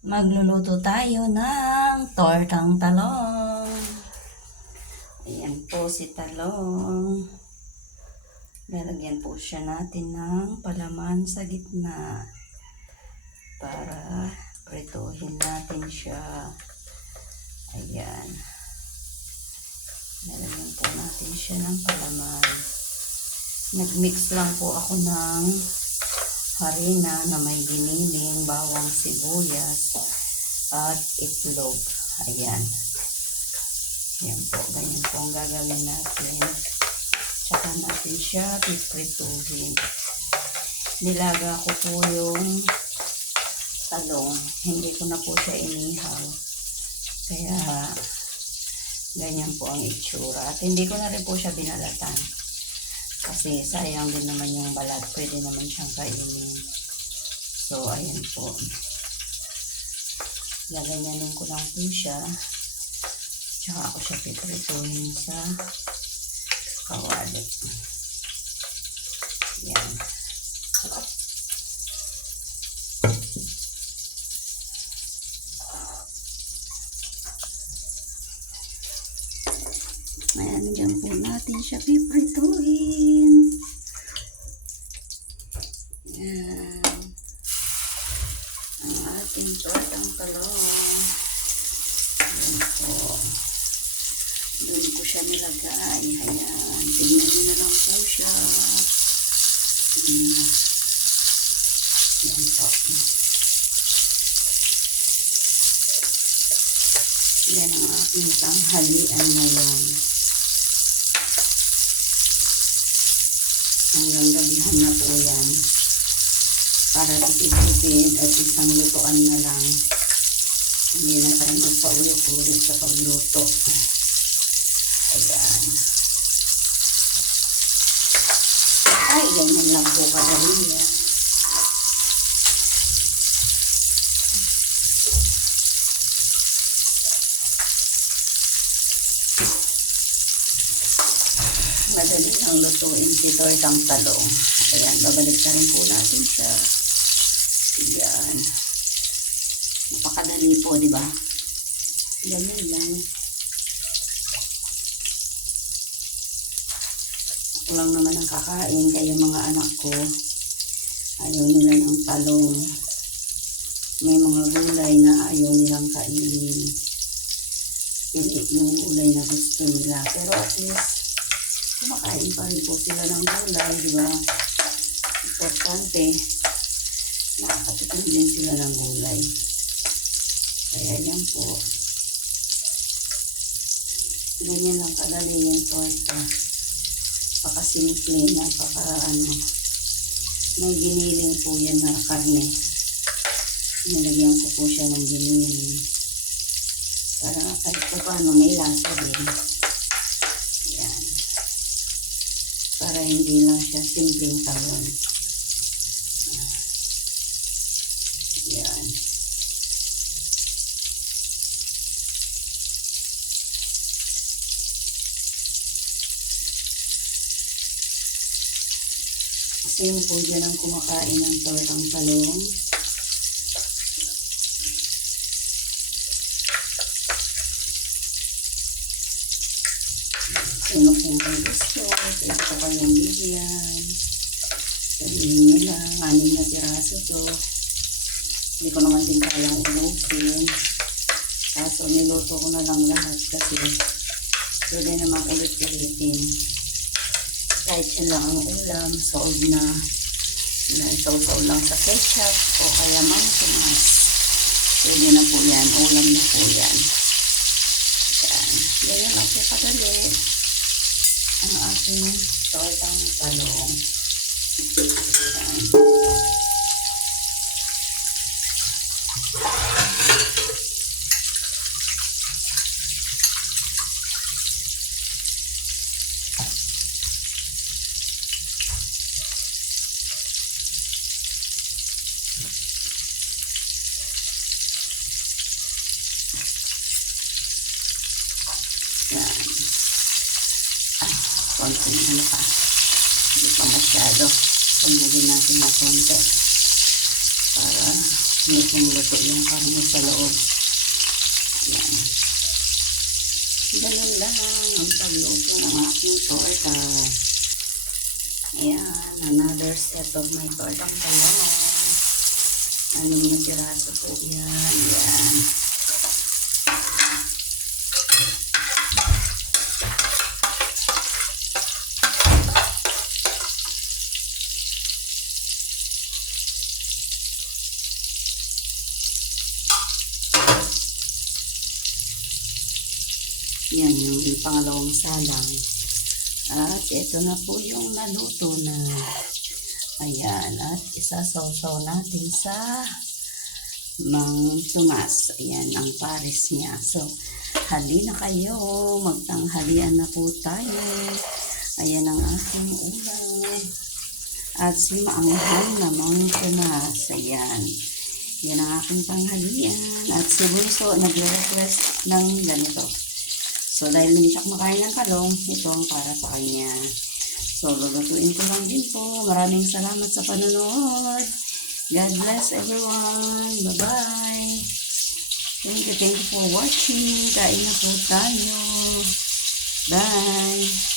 Magluluto tayo ng tortang talong. Ayan po si talong. Lalagyan po siya natin ng palaman sa gitna para prituhin natin siya. Ayan. Lalagyan po natin siya ng palaman. Nagmix lang po ako ng harina na may giniling, bawang sibuyas, at itlog. Ayan. Ayan po. Ganyan po ang gagawin natin. Tsaka natin siya piprituhin. Nilaga ko po yung talong. Hindi ko na po siya inihaw. Kaya ganyan po ang itsura. At hindi ko na rin po siya binalatan. Kasi sayang din naman yung balat. Pwede naman siyang kainin. So, ayan po. Gaganyanin ko lang po siya. Tsaka ako siya piprituhin sa kawali. Ayan. Ayan, dyan po natin siya piprituhin. Ayan. Ang ating tortang talong. Ayan po. Doon ko siya nilagay. Ayan. Tingnan nyo na lang po siya. Ayan po. Yan ang aking tanghalian ngayon. Hanggang gabihan na po yan. Para tipid-tipid at isang lutuan na lang. Hindi na tayo magpaulit-ulit sa pagluto. Ayan. Ay, ganyan lang po kadali yan. Madali ang lutuin si tortang talong. Ayan, babalik na rin po natin siya. Ayan. Napakadali po, di ba? Ganyan lang. Ako lang naman ang kakain, kaya mga anak ko, ayaw nila ng talong. May mga gulay na ayaw nilang kainin. Pili yung gulay na gusto nila. Pero at least, kumakain pa rin po sila ng gulay, di ba? Importante, nakakatikim din sila ng gulay. Kaya yan po. Ganyan lang kadali yung torta. Pakasimple, may giniling po yan na karne. Nilagyan ko po siya ng giniling. Para kahit pa paano may lasa din. Yan. Para hindi lang siya simpleng talong. Yan. Sino po dyan ang kumakain ng tortang talong? Sino po ang gusto? Pwede ko kayong bigyan. Sabihin nyo lang, 6 na piraso to. Hindi ko naman din kayang ubusin. Kaso niluto ko na lang lahat kasi pwede naman ulit-ulitin. Kahit yan lang ang ulam, sold na isaw-saw lang sa ketchup o kaya mangkimas. Pwede na po yan, ulam na po yan. Yan, ganyan lang po kadali ang ating tortang talong. Yan. Yan. Konting ano pa. Hindi pa masyado. Sunugin natin na konti. Para lutong-luto yung karne sa loob. Yan. Ganun lang ang pagluto ng aking torta. Ayan, another set of my tortang talong. Anong na piraso po yan. Yan. Yan yung pangalawang salang. At ito na po yung naluto na. Ayan. At isasawsaw natin sa Mang Tomas. Ayan ang pares niya. So, halina kayo. Magtanghalian na po tayo. Ayan ang aking ulam. At si maanghang na Mang Tomas. Ayan. Yan ang aking tanghalian. At si Bunso nagre-request ng ganito. So, dahil hindi siya kumakain ng talong, ito ang para sa kanya. So, lulutuin ko lang din po. Maraming salamat sa panonood. God bless everyone. Bye-bye. Thank you for watching. Kain na po tayo. Bye.